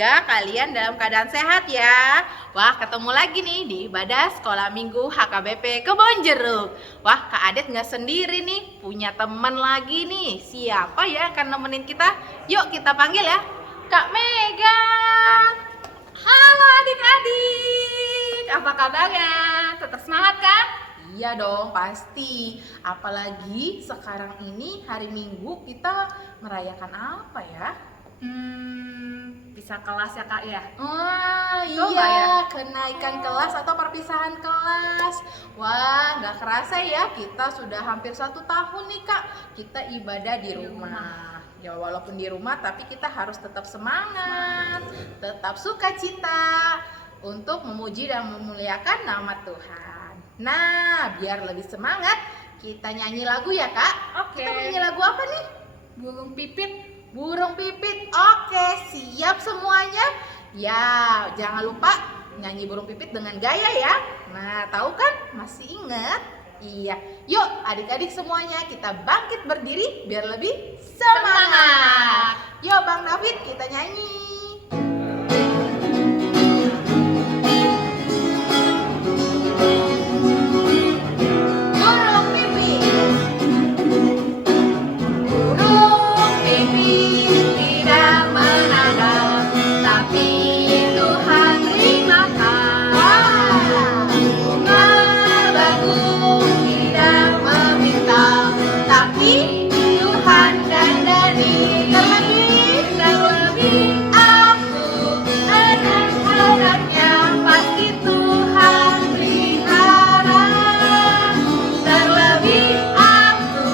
Semoga kalian dalam keadaan sehat ya. Wah, ketemu lagi nih di ibadah sekolah minggu HKBP Kebonjeruk. Wah, Kak Adet nggak sendiri nih, punya teman lagi nih. Siapa ya yang akan nemenin kita? Yuk kita panggil ya, Kak Mega. Halo adik-adik, apa kabarnya? Tetap semangat kan? Iya dong, pasti. Apalagi sekarang ini hari Minggu, kita merayakan apa ya? Bisa kelas ya Kak ya? Oh Coba iya, ya. kenaikan kelas atau perpisahan kelas. Wah, nggak kerasa ya, kita sudah hampir 1 tahun nih Kak, kita ibadah di rumah. Ya walaupun di rumah, tapi kita harus tetap semangat, tetap sukacita untuk memuji dan memuliakan nama Tuhan. Nah, biar lebih semangat, kita nyanyi lagu ya Kak. Oke. Kita nyanyi lagu apa nih? Burung pipit. Burung pipit. Oke, siap semuanya? Ya, jangan lupa nyanyi burung pipit dengan gaya ya. Nah, tahu kan? Masih ingat? Iya. Yuk, adik-adik semuanya kita bangkit berdiri biar lebih semangat. Yuk, Bang David, kita nyanyi. Burung pipit. Burung pipit tidak menanam, tapi Tuhan beri makan. Bunga bagus tidak meminta, tapi Tuhan dandani. Terlebih aku, anak-anaknya pasti Tuhan pelihara. Terlebih aku,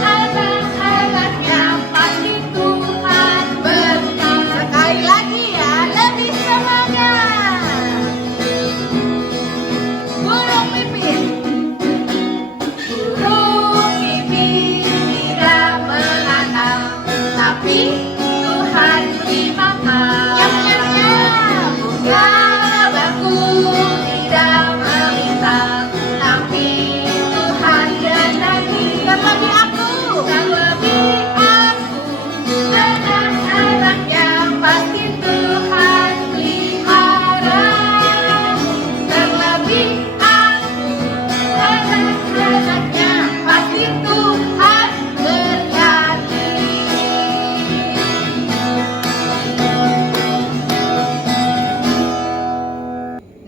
anak-anaknya pasti Tuhan berkati. Sekali lagi ya, lebih semangat. Burung pipit. Burung pipit tidak menanam, tapi Tuhan beri makan. Bunga bagus tidak meminta, tapi Tuhan dandani. Terlebih aku, anak-anaknya pasti Tuhan pelihara. Terlebih aku, anak-anaknya pasti Tuhan berkati.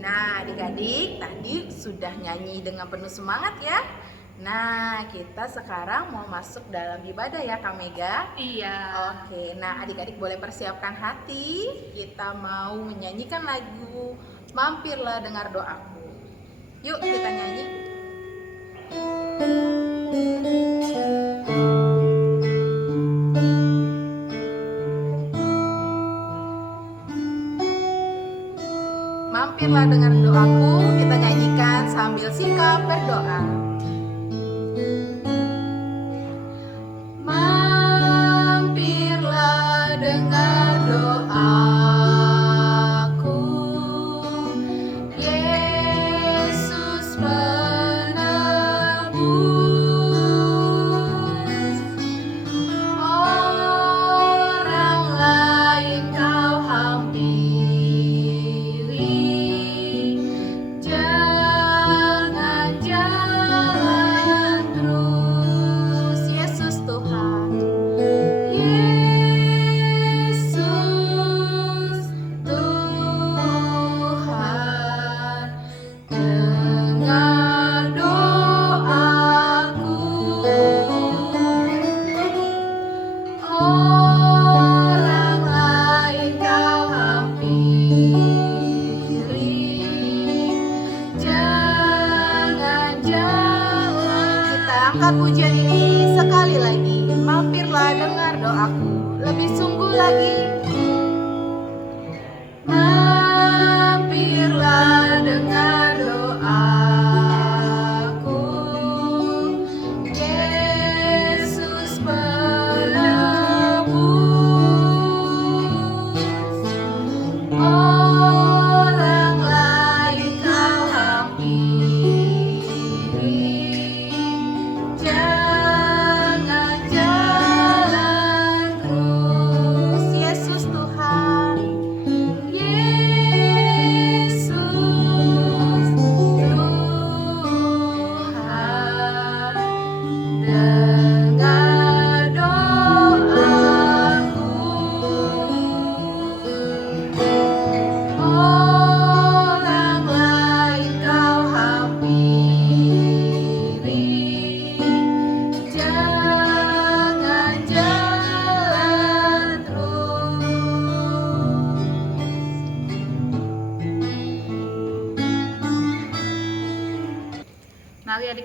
Nah, adik-adik tadi sudah nyanyi dengan penuh semangat ya. Nah, kita sekarang mau masuk dalam ibadah ya Kak Mega. Iya. Oke, nah adik-adik boleh persiapkan hati. Kita mau menyanyikan lagu Mampirlah Dengar Doaku. Yuk kita nyanyi. Mampirlah dengar doaku, kita nyanyikan sambil sikap berdoa. Mampirlah dengar doaku, Yesus penebus. Orang lain kau hampiri, jangan jalan terus. Yesus Tuhan, Yesus Tuhan, dengar doaku. Orang lain kau hampiri, jangan jalan. Kita angkat pujian ini sekali lagi. Mampirlah dengar doaku. Lebih sungguh lagi. Mampirlah dengar doaku, Yesus penebus. Orang lain kau hampiri, jangan jalan terus. Yesus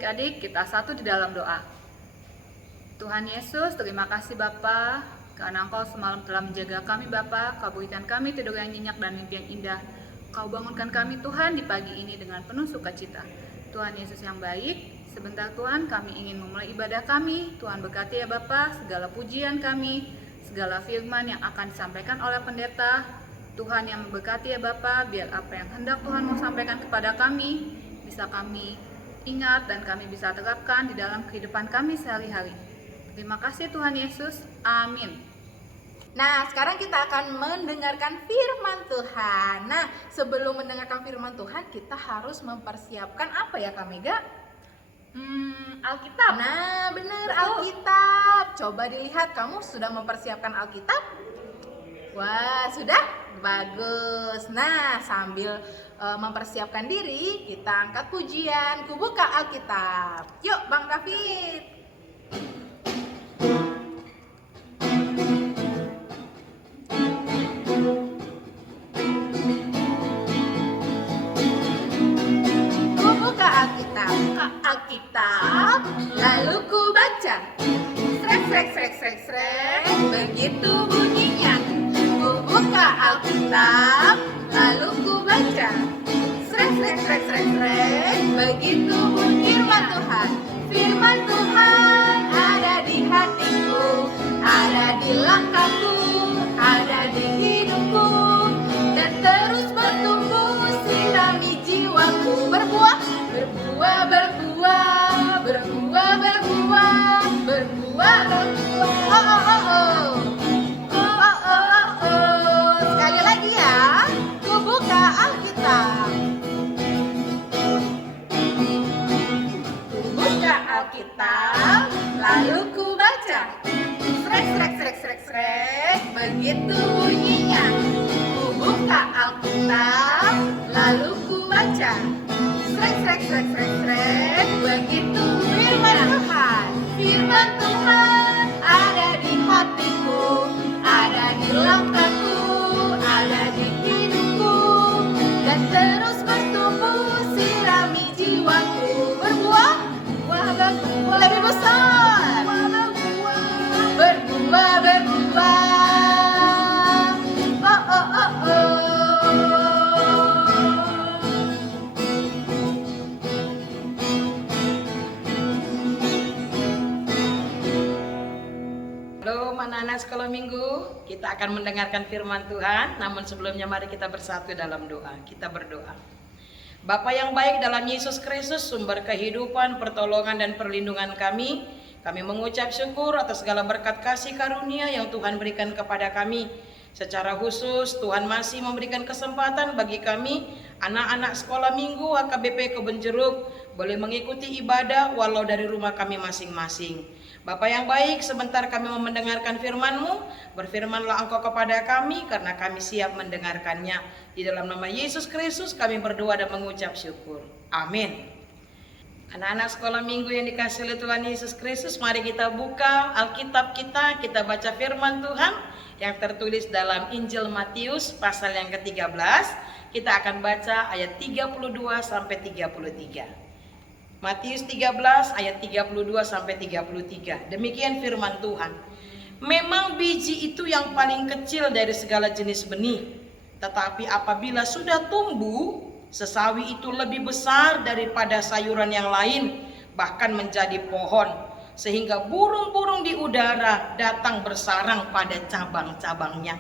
adik-adik kita satu di dalam doa. Tuhan Yesus, terima kasih Bapa, karena Engkau semalam telah menjaga kami Bapa. Kau berikan kami tidur yang nyenyak dan mimpi yang indah. Kau bangunkan kami Tuhan di pagi ini dengan penuh sukacita. Tuhan Yesus yang baik, sebentar Tuhan kami ingin memulai ibadah kami. Tuhan berkati ya Bapa, segala pujian kami, segala firman yang akan disampaikan oleh pendeta. Tuhan yang memberkati ya Bapa, biar apa yang hendak Tuhan mau sampaikan kepada kami bisa kami ingat dan kami bisa terapkan di dalam kehidupan kami sehari-hari. Terima kasih Tuhan Yesus. Amin. Nah, sekarang kita akan mendengarkan firman Tuhan. Nah, sebelum mendengarkan firman Tuhan, kita harus mempersiapkan apa ya Kak Mega? Alkitab. Nah, benar, Betul. Alkitab. Coba dilihat, kamu sudah mempersiapkan Alkitab? Wah, sudah? Bagus. Nah, sambil mempersiapkan diri, kita angkat pujian. Kubuka Alkitab. Yuk, Bang David. Alkitab, lalu ku baca. Srek, srek, srek, srek, srek, begitu bunyinya. Ku buka Alkitab, lalu ku baca. Srek, srek, srek, srek, srek, begitu bunyi firman Tuhan. Firman Tuhan ada di hatiku, ada di langkahku, ada di hidupku, dan terus bertumbuh sirami jiwaku. Berbuah, berbuah, berbuah, berbuah, berbuah, berbuah, berbuah. Oh, oh, oh, oh. Oh, oh, oh, oh. Sekali lagi ya. Ku buka Alkitab. Ku buka Alkitab, lalu ku baca. Srek, srek, srek, srek, srek, begitu bunyinya. Ku buka Alkitab, lalu ku baca. Srek, srek, srek, srek, srek, begitu firman Tuhan. Firman Tuhan ada di hatiku, ada di langkahku, ada di hidupku, dan terus bertumbuh sirami jiwaku. Berbuah, buah berbuah lebih besar. Berbuah, berbuah. Oh, oh, oh, oh. Halo anak-anak sekolah minggu, kita akan mendengarkan firman Tuhan. Namun sebelumnya mari kita bersatu dalam doa. Kita berdoa. Bapa yang baik dalam Yesus Kristus, sumber kehidupan, pertolongan dan perlindungan kami mengucap syukur atas segala berkat kasih karunia yang Tuhan berikan kepada kami. Secara khusus Tuhan masih memberikan kesempatan bagi kami anak-anak sekolah minggu HKBP Kebon Jeruk boleh mengikuti ibadah walau dari rumah kami masing-masing. Bapa yang baik, sebentar kami mau mendengarkan firman-Mu. Berfirmanlah Engkau kepada kami karena kami siap mendengarkannya. Di dalam nama Yesus Kristus kami berdoa dan mengucap syukur. Amin. Anak-anak sekolah minggu yang dikasihi oleh Tuhan Yesus Kristus, mari kita buka Alkitab kita baca firman Tuhan yang tertulis dalam Injil Matius pasal yang ke-13. Kita akan baca ayat 32 sampai 33. Matius 13 ayat 32 sampai 33. Demikian firman Tuhan. Memang biji itu yang paling kecil dari segala jenis benih, tetapi apabila sudah tumbuh, sesawi itu lebih besar daripada sayuran yang lain, bahkan menjadi pohon, sehingga burung-burung di udara datang bersarang pada cabang-cabangnya.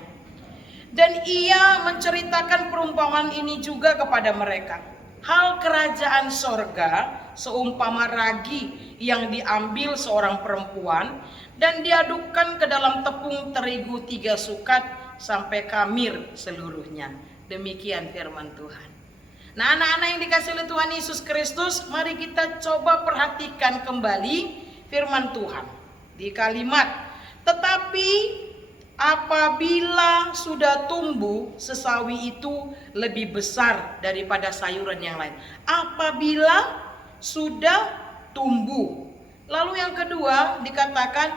Dan ia menceritakan perumpamaan ini juga kepada mereka. Hal kerajaan sorga seumpama ragi yang diambil seorang perempuan dan diadukkan ke dalam tepung terigu 3 sukat sampai kamir seluruhnya. Demikian firman Tuhan. Nah, anak-anak yang dikasihi oleh Tuhan Yesus Kristus, mari kita coba perhatikan kembali firman Tuhan di kalimat, tetapi apabila sudah tumbuh, sesawi itu lebih besar daripada sayuran yang lain. Apabila sudah tumbuh. Lalu yang kedua dikatakan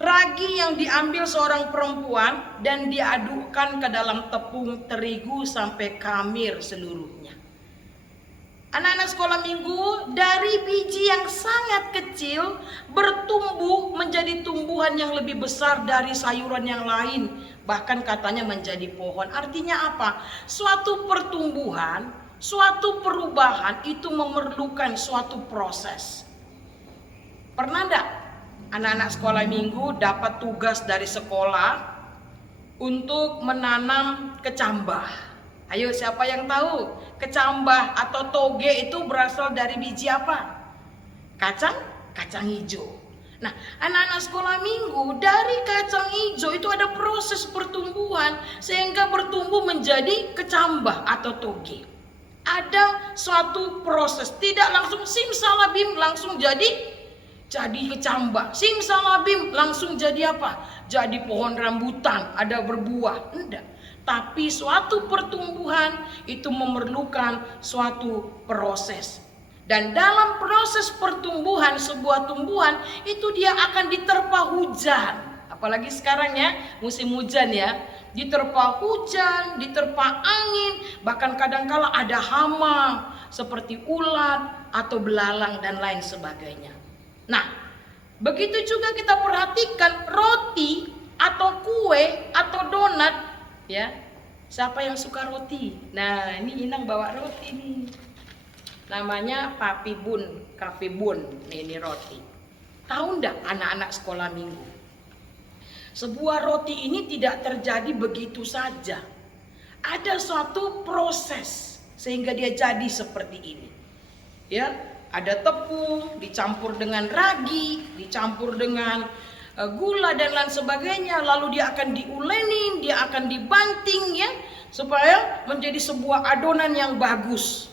ragi yang diambil seorang perempuan dan diadukkan ke dalam tepung terigu sampai kamir seluruhnya. Anak-anak sekolah minggu, dari biji yang sangat kecil bertumbuh menjadi tumbuhan yang lebih besar dari sayuran yang lain. Bahkan katanya menjadi pohon. Artinya apa? Suatu pertumbuhan, suatu perubahan itu memerlukan suatu proses. Pernah enggak anak-anak sekolah minggu dapat tugas dari sekolah untuk menanam kecambah? Ayo, siapa yang tahu? Kecambah atau toge itu berasal dari biji apa? Kacang hijau. Nah, anak-anak sekolah minggu, dari kacang hijau itu ada proses pertumbuhan sehingga bertumbuh menjadi kecambah atau toge. Ada suatu proses, tidak langsung simsalabim langsung jadi kecambah. Simsalabim langsung jadi apa? Jadi pohon rambutan, ada berbuah. Enggak. Tapi suatu pertumbuhan itu memerlukan suatu proses. Dan dalam proses pertumbuhan sebuah tumbuhan itu dia akan diterpa hujan. Apalagi sekarang ya, musim hujan ya. Diterpa hujan, diterpa angin, bahkan kadangkala ada hama seperti ulat atau belalang dan lain sebagainya. Nah, begitu juga kita perhatikan roti atau kue atau donat. Ya, siapa yang suka roti? Nah, ini Inang bawa roti nih. Namanya Papi Bun, Cafe Bun. Ini roti. Tahu enggak anak-anak sekolah minggu? Sebuah roti ini tidak terjadi begitu saja. Ada suatu proses sehingga dia jadi seperti ini. Ya, ada tepung dicampur dengan ragi, dicampur dengan gula dan lain sebagainya, lalu dia akan diulenin, dia akan dibanting ya, supaya menjadi sebuah adonan yang bagus.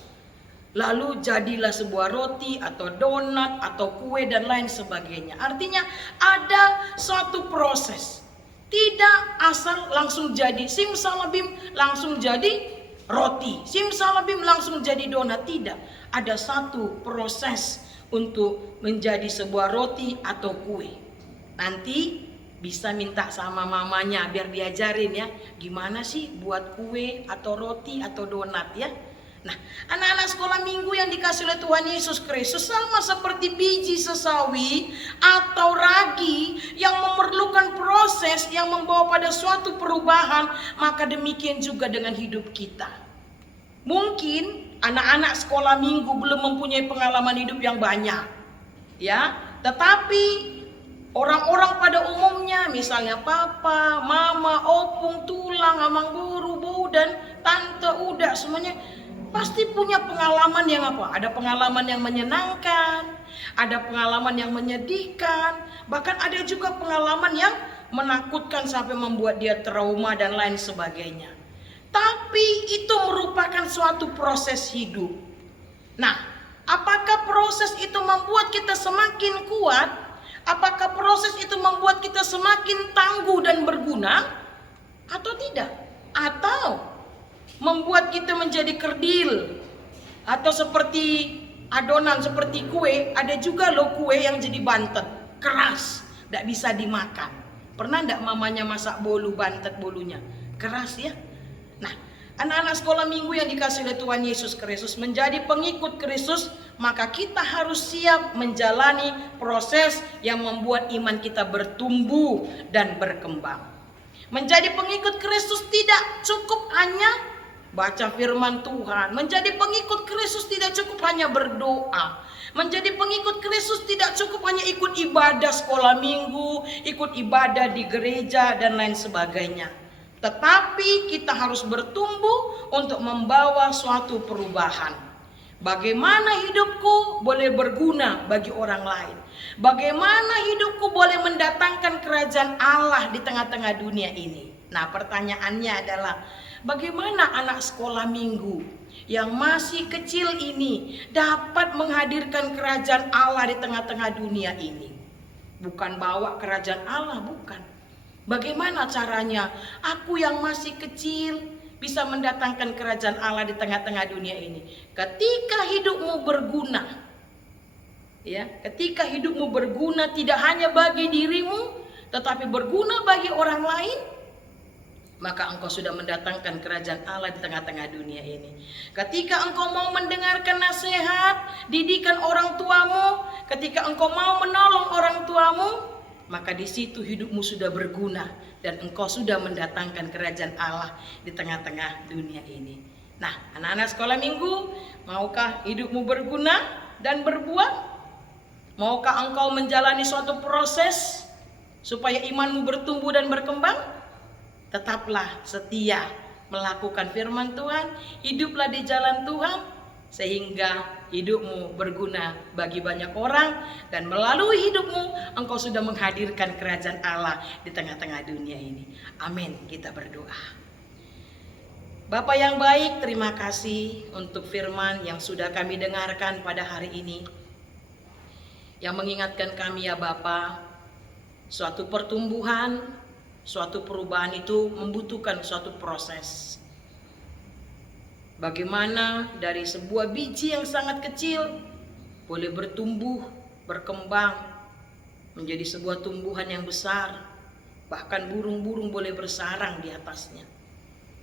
Lalu jadilah sebuah roti atau donat atau kue dan lain sebagainya. Artinya ada suatu proses. Tidak asal langsung jadi simsalabim langsung jadi roti, simsalabim langsung jadi donat. Tidak, ada satu proses untuk menjadi sebuah roti atau kue. Nanti bisa minta sama mamanya biar diajarin ya, gimana sih buat kue atau roti atau donat ya. Nah, anak-anak sekolah minggu yang dikasih oleh Tuhan Yesus Kristus sama seperti biji sesawi atau ragi yang memerlukan proses yang membawa pada suatu perubahan, maka demikian juga dengan hidup kita. Mungkin anak-anak sekolah minggu belum mempunyai pengalaman hidup yang banyak ya, tetapi orang-orang pada umumnya, misalnya papa, mama, opung, tulang, amang buru, bau dan tante, udah semuanya pasti punya pengalaman yang apa? Ada pengalaman yang menyenangkan, ada pengalaman yang menyedihkan, bahkan ada juga pengalaman yang menakutkan sampai membuat dia trauma dan lain sebagainya. Tapi itu merupakan suatu proses hidup. Nah, apakah proses itu membuat kita semakin kuat? Apakah proses itu membuat kita semakin tangguh dan berguna atau tidak? Atau membuat kita menjadi kerdil atau seperti adonan, seperti kue? Ada juga loh kue yang jadi bantet, keras, tidak bisa dimakan. Pernah tidak mamanya masak bolu, bantet bolunya? Keras ya. Nah, anak-anak sekolah minggu yang dikasih oleh Tuhan Yesus Kristus menjadi pengikut Kristus, maka kita harus siap menjalani proses yang membuat iman kita bertumbuh dan berkembang. Menjadi pengikut Kristus tidak cukup hanya baca firman Tuhan. Menjadi pengikut Kristus tidak cukup hanya berdoa. Menjadi pengikut Kristus tidak cukup hanya ikut ibadah sekolah minggu, ikut ibadah di gereja dan lain sebagainya. Tetapi kita harus bertumbuh untuk membawa suatu perubahan. Bagaimana hidupku boleh berguna bagi orang lain? Bagaimana hidupku boleh mendatangkan kerajaan Allah di tengah-tengah dunia ini? Nah, pertanyaannya adalah bagaimana anak sekolah minggu yang masih kecil ini dapat menghadirkan kerajaan Allah di tengah-tengah dunia ini? Bukan bawa kerajaan Allah, bukan. Bagaimana caranya aku yang masih kecil bisa mendatangkan kerajaan Allah di tengah-tengah dunia ini? Ketika hidupmu berguna, ya, ketika hidupmu berguna tidak hanya bagi dirimu, tetapi berguna bagi orang lain, maka engkau sudah mendatangkan kerajaan Allah di tengah-tengah dunia ini. Ketika engkau mau mendengarkan nasihat, didikan orang tuamu, ketika engkau mau menolong orang tuamu, maka di situ hidupmu sudah berguna dan engkau sudah mendatangkan kerajaan Allah di tengah-tengah dunia ini. Nah, anak-anak sekolah minggu, maukah hidupmu berguna dan berbuah? Maukah engkau menjalani suatu proses supaya imanmu bertumbuh dan berkembang? Tetaplah setia melakukan firman Tuhan, hiduplah di jalan Tuhan, sehingga hidupmu berguna bagi banyak orang, dan melalui hidupmu engkau sudah menghadirkan kerajaan Allah di tengah-tengah dunia ini. Amin. Kita berdoa. Bapa yang baik, terima kasih untuk firman yang sudah kami dengarkan pada hari ini, yang mengingatkan kami ya Bapa, suatu pertumbuhan, suatu perubahan itu membutuhkan suatu proses. Bagaimana dari sebuah biji yang sangat kecil boleh bertumbuh, berkembang menjadi sebuah tumbuhan yang besar, bahkan burung-burung boleh bersarang di atasnya.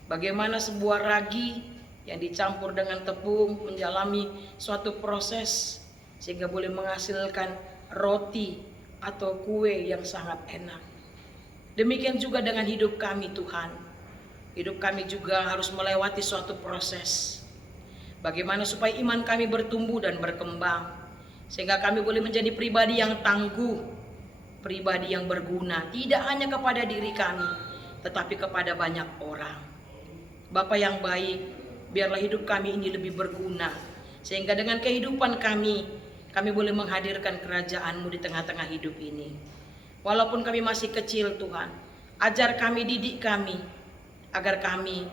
Bagaimana sebuah ragi yang dicampur dengan tepung menjalani suatu proses sehingga boleh menghasilkan roti atau kue yang sangat enak. Demikian juga dengan hidup kami Tuhan. Hidup kami juga harus melewati suatu proses. Bagaimana supaya iman kami bertumbuh dan berkembang, sehingga kami boleh menjadi pribadi yang tangguh, pribadi yang berguna, tidak hanya kepada diri kami, tetapi kepada banyak orang. Bapa yang baik, biarlah hidup kami ini lebih berguna, sehingga dengan kehidupan kami boleh menghadirkan kerajaan-Mu di tengah-tengah hidup ini. Walaupun kami masih kecil Tuhan, ajar kami, didik kami, agar kami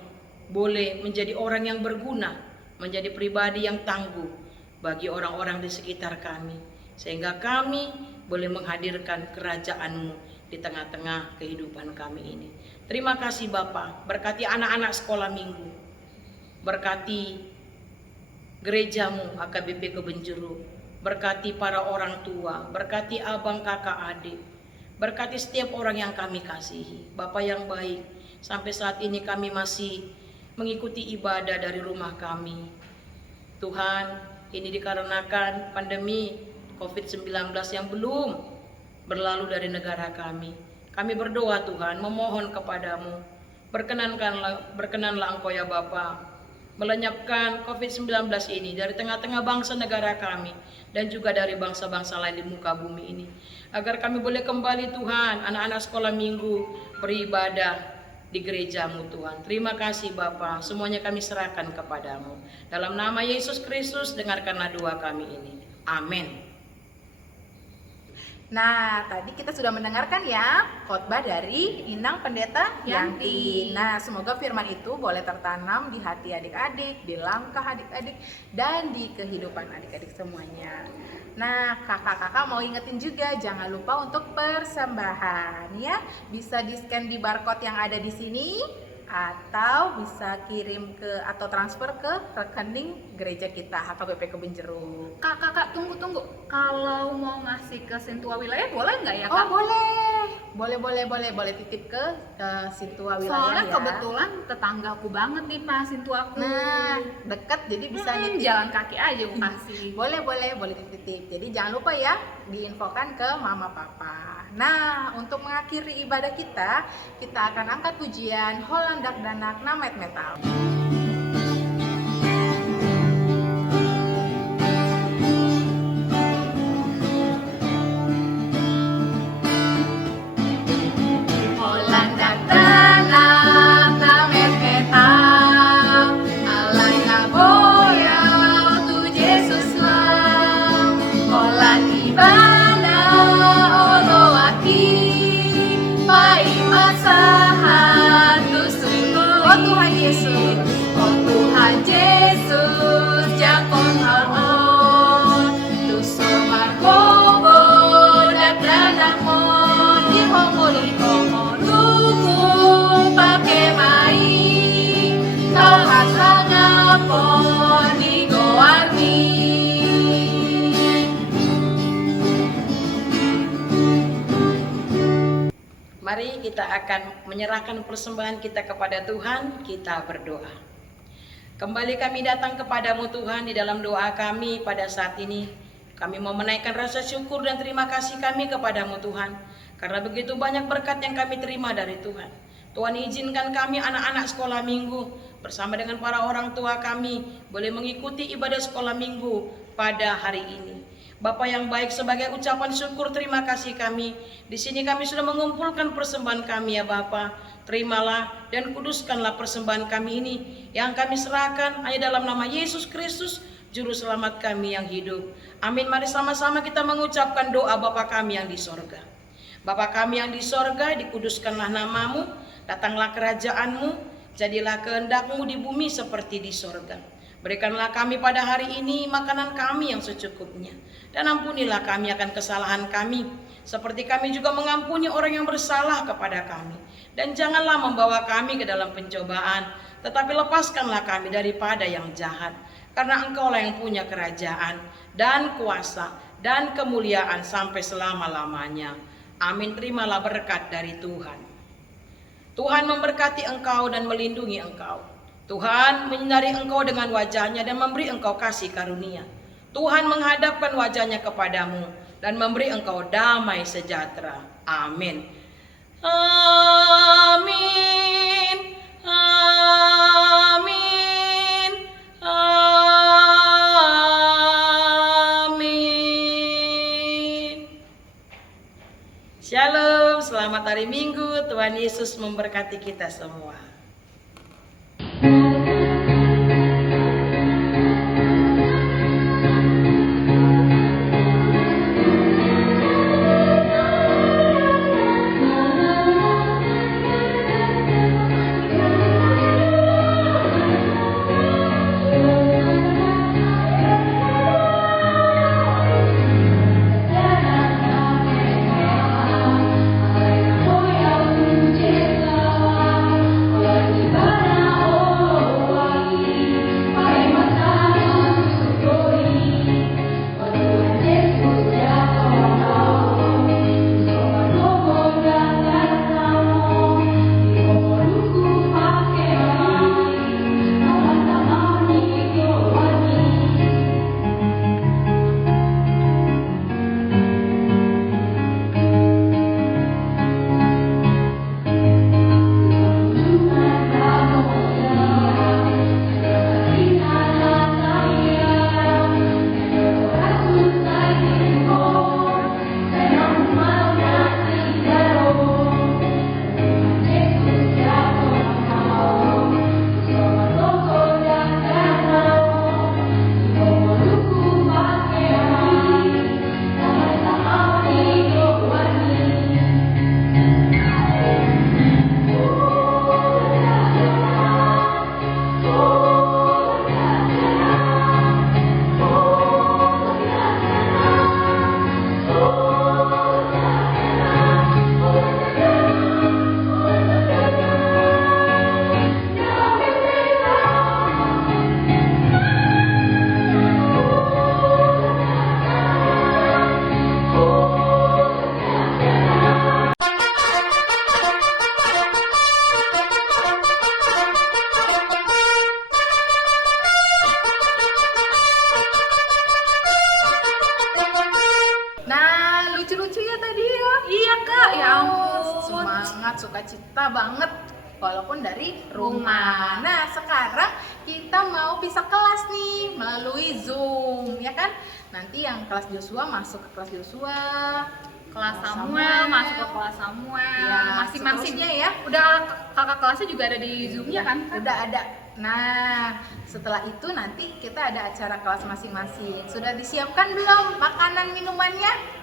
boleh menjadi orang yang berguna, menjadi pribadi yang tangguh bagi orang-orang di sekitar kami, sehingga kami boleh menghadirkan kerajaan-Mu di tengah-tengah kehidupan kami ini. Terima kasih Bapa, berkati anak-anak sekolah minggu, berkati gereja-Mu HKBP Kebenjeruk, berkati para orang tua, berkati abang, kakak, adik, berkati setiap orang yang kami kasihi. Bapa yang baik, sampai saat ini kami masih mengikuti ibadah dari rumah kami. Tuhan, ini dikarenakan pandemi COVID-19 yang belum berlalu dari negara kami. Kami berdoa Tuhan, memohon kepadamu, berkenanlah Engkau ya Bapa, melenyapkan COVID-19 ini dari tengah-tengah bangsa negara kami, dan juga dari bangsa-bangsa lain di muka bumi ini, agar kami boleh kembali Tuhan, anak-anak sekolah minggu beribadah di gereja-Mu Tuhan. Terima kasih Bapa, semuanya kami serahkan kepadamu. Dalam nama Yesus Kristus, dengarkanlah doa kami ini. Amin. Nah, tadi kita sudah mendengarkan ya khotbah dari Inang Pendeta Yanti. Nah, semoga firman itu boleh tertanam di hati adik-adik, di langkah adik-adik, dan di kehidupan adik-adik semuanya. Nah, kakak-kakak mau ingetin juga, jangan lupa untuk persembahan ya. Bisa di-scan di barcode yang ada di sini, atau bisa kirim ke atau transfer ke rekening gereja kita HKBP Kebenjeruk. Kakak, tunggu. Kalau mau ngasih ke Sintua Wilayah boleh nggak ya Kak? Oh boleh titip ke Sintua Wilayah. Soalnya ya. kebetulan tetanggaku banget nih Pak Sintuaku. Nah, deket jadi bisa nitip. Jalan kaki aja aku kasih. Boleh dititip. Jadi jangan lupa ya diinfokan ke mama papa. Nah, untuk mengakhiri ibadah kita akan angkat pujian Holandak Danak Namet Metal. Mari kita akan menyerahkan persembahan kita kepada Tuhan, kita berdoa. Kembali kami datang kepadamu Tuhan di dalam doa kami pada saat ini. Kami mau menaikkan rasa syukur dan terima kasih kami kepadamu Tuhan. Karena begitu banyak berkat yang kami terima dari Tuhan. Tuhan izinkan kami anak-anak sekolah minggu bersama dengan para orang tua kami boleh mengikuti ibadah sekolah minggu pada hari ini. Bapa yang baik, sebagai ucapan syukur terima kasih kami. Di sini kami sudah mengumpulkan persembahan kami ya Bapa. Terimalah dan kuduskanlah persembahan kami ini yang kami serahkan hanya dalam nama Yesus Kristus, Juru Selamat kami yang hidup. Amin. Mari sama-sama kita mengucapkan doa Bapa kami yang di sorga. Bapa kami yang di sorga, dikuduskanlah namamu, datanglah kerajaanmu, jadilah kehendakmu di bumi seperti di sorga. Berikanlah kami pada hari ini makanan kami yang secukupnya. Dan ampunilah kami akan kesalahan kami, seperti kami juga mengampuni orang yang bersalah kepada kami. Dan janganlah membawa kami ke dalam pencobaan, tetapi lepaskanlah kami daripada yang jahat. Karena Engkaulah yang punya kerajaan, dan kuasa, dan kemuliaan sampai selama-lamanya. Amin. Terimalah berkat dari Tuhan. Tuhan memberkati engkau dan melindungi engkau. Tuhan menyinari engkau dengan wajahnya dan memberi engkau kasih karunia. Tuhan menghadapkan wajahnya kepadamu dan memberi engkau damai sejahtera. Amin. Amin. Amin. Amin. Shalom, selamat hari Minggu. Tuhan Yesus memberkati kita semua. Nah, lucu-lucu ya tadi ya. Iya Kak, ya ampun. Semangat, sukacita banget. Walaupun dari rumah. Nah, sekarang kita mau pisah kelas nih melalui Zoom, ya kan? Nanti yang kelas Joshua masuk ke kelas Joshua, Kelas Samuel masuk ke kelas Samuel. Ya, Masing-masing seterusnya ya. Udah kakak kelasnya juga ada di Zoom-nya kan? Udah ada. Nah, setelah itu nanti kita ada acara kelas masing-masing. Sudah disiapkan belum makanan minumannya?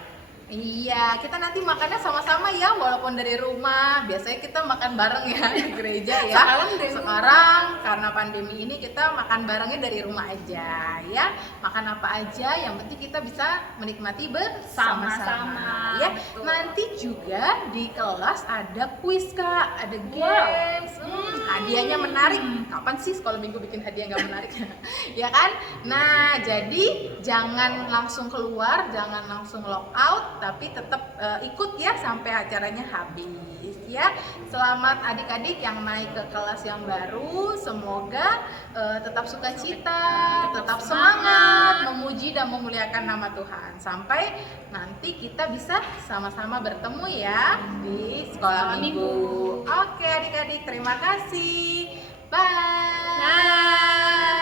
Iya, kita nanti makannya sama-sama ya, walaupun dari rumah. Biasanya kita makan bareng ya di gereja ya. Sekarang karena pandemi ini kita makan barengnya dari rumah aja ya. Makan apa aja, yang penting kita bisa menikmati bersama-sama ya. Betul. Nanti juga di kelas ada kuis Kak, ada games. Hadiahnya menarik. kapan sih sekolah minggu bikin hadiah nggak menarik? Ya kan? Nah, jadi jangan langsung keluar, jangan langsung lock out, tapi tetap ikut ya sampai acaranya habis ya. Selamat adik-adik yang naik ke kelas yang baru, semoga tetap sukacita, tetap semangat, memuji dan memuliakan nama Tuhan. Sampai nanti kita bisa sama-sama bertemu ya di sekolah minggu. Oke adik-adik, terima kasih. Bye. Bye.